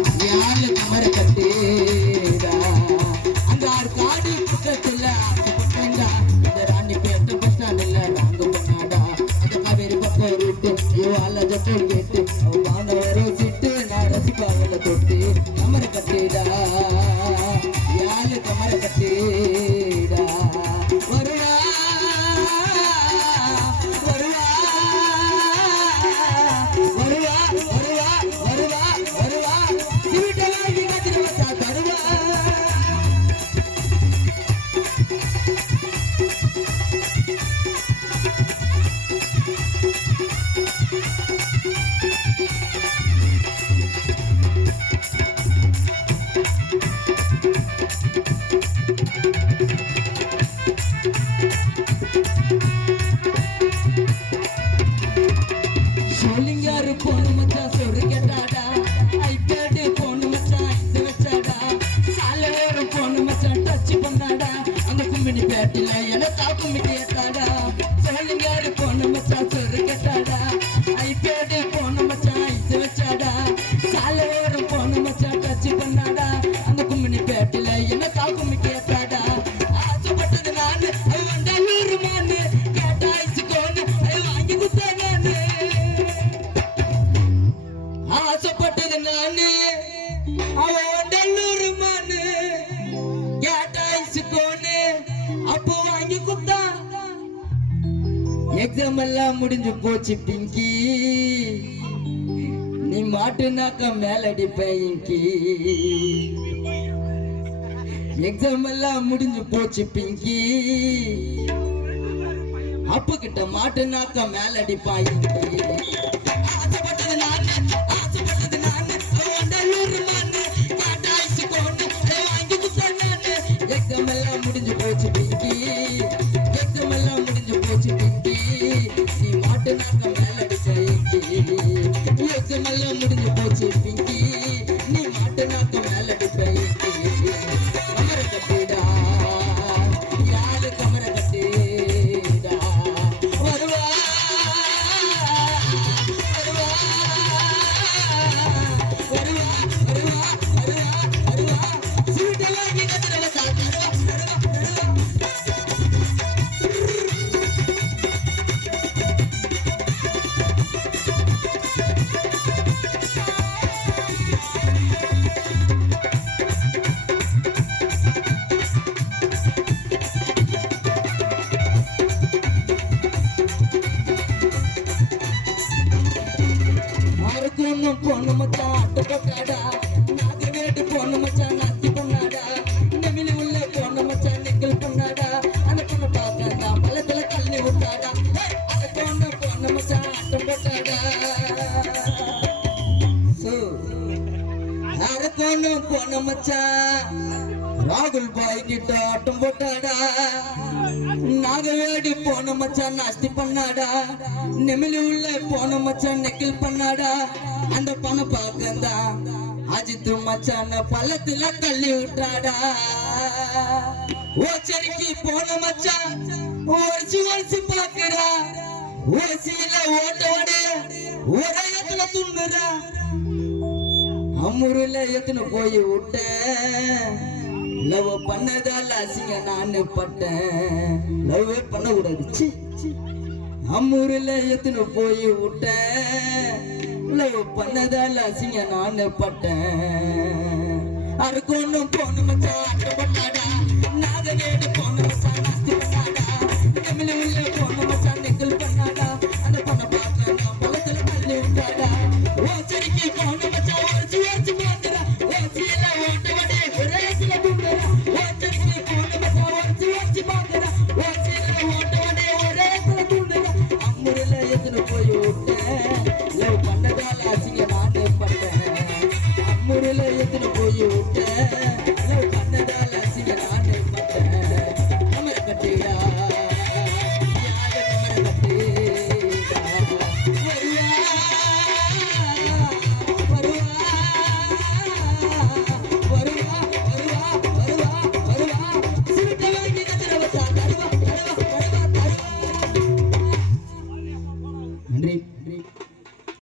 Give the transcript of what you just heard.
யாரு கமர கட்டேடா அந்த ஆறு காடு பக்கத்துல ஆசைப்பட்டேன்டா இந்த ராணி பேட்ட பஸ் ஸ்டாண்ட்ல ராங்கு பண்ணாடா அந்த காவேரி பக்கம் விட்டு இவால ஜட்டு கேட்டு வாங்க வர சிட்டு நான் ரசிப்பாவல தொட்டு கமர கட்டேடா யாரு கமர கட்டேடா வருவா வருவா வருவா வருவா வருவா வருவா சிவிட்டெல்லாம் வீணாச்சு வச்சா தருவா சொல்லிங்காரு போன மச்சான் சொரு கேட்டாடா ஐபேடு போன மச்சான் இது வச்சாடா சாலையோரம் போன மச்சான் டச் பண்ணாடா அந்த கும்பினி பேட்டில எனக்கு கும்பிட்டு ஏத்தாடா சொல்லிங்காரு போன மச்சான் சொரு கேட்டாடா ஐபேடு போன மச்சான் இது வச்சாடா சாலையோரம் போன மச்சான் டச் பண்ணாடா அந்த கும்பினி பேட்டில எனக்கு கும்பிட்டு ஏத்தாடா ஆசைப்பட்டது நானு அது வண்டாலூர் மானு கேட்டா ஐசுக்கோன்னு அது வாங்கி குத்தா நானு ஆசைப்பட்டது நானு அவண்டல்லூர் மானு கேட்டாய்ச்சுக்கோன்னு அப்போ வாங்கி குத்தா எக்ஸாம் எல்லாம் முடிஞ்சு போச்சு பிங்கி நீ மாட்டுனாக்க மேலடிப்ப இங்கி எக்ஸாம் எல்லாம் முடிஞ்சு போச்சு பிங்கி அப்ப கிட்ட மாட்டுனாக்க மேலடிப்பா இங்கி ஆசைப்பட்டது நானு ஆசைப்பட்டது நானு வண்டலூர் மானு காட்டாய்ச்சுக்கோன்னு வாங்கி குத்தா நானு எக்ஸாம் எல்லாம் முடிஞ்சு போச்சு பிங்கி எக்ஸாம் எல்லாம் முடிஞ்சு போச்சு பிங்கி நீ மாட்டுனாக்க மேலடிப்ப இங்கி எக்ஸாம் எல்லாம் முடிஞ்சு போச்சு பிங்கி நீ மாட்டுனாக்க மேலடிப்ப இங்கி கமர கட்டிடா யாரு கமர கட்டிடா வருவா வருவா வருவா வருவா வருவா வருவா சீட்டெல்லாம் இங்க கத்துறவ சாப்பிடுவா பொண்ணு மச்சான் அட்டு போட்டாடா நாக வேட்டு பொண்ணு மச்சான் நாத்தி பண்ணாடா நெமிலி உள்ள பொண்ணு மச்சான் நிக்கல் பண்ணாடா அந்த பொண்ணு பார்க்கறதா பழத்துல தள்ளி விட்டாடா அந்த பொண்ணு மச்சான் அட்டு போட்டாடா அந்த பொண்ணு மச்சான் ராகுல் பாய் கிட்ட ஆட்டம் போட்டாடா நாகவேடி போன மச்சான் நாஸ்தி பண்ணாடா நெமிலி உள்ள போன மச்சான் நெக்கில் பண்ணாடா அந்த பணம் பார்க்கந்தா அஜித் மச்சான் பள்ளத்துல தள்ளி விட்டாடா ஓச்சரிக்கு போன மச்சான் ஒரிச்சு ஒரிச்சு பாக்குறா ஓசியில ஓட்டோட ஒரே இடத்துல துண்ணுறா அம்முருல எத்தனை போய் விட்ட லவ் பண்ணதால அசிங்க நானு பட்டேன் லவ் பண்ண கூடாது அம்மூர்ல எத்தனை போய் விட்டேன் லவ் பண்ணதால அசிங்க நானு பட்டேன் அதுக்கு ஒன்னும் போன மச்சான் ஆட்ட பண்ணாடா நாகவேடு போன மச்சான் நாஸ்தி பண்ணாடா தமிழ் உள்ள போன மச்சான் நெக்கல் பண்ணாடா அந்த பண்ண பார்க்கலாம் பழத்துல தள்ளி விட்டாடா ஓச்சரிக்கு போன மச்சான் ஒரிச்சு ஒரிச்சு பாக்குறா ஓச்சியில ஓட்டவடே ஒரே சில துண்டுறா ஓச்சரிக்கு போன மச்சான் ஒரிச்சு ஒரிச்சு பாக்குறா ஓச்சியில ஓட்டவடே ஒரே சில துண்டுறா அம்முருல எத்தனை போய் விட்டேன் லவ் பண்ணதால அசிங்க நானே பட்டேன் அம்முருல எத்தனை போய் விட்டேன்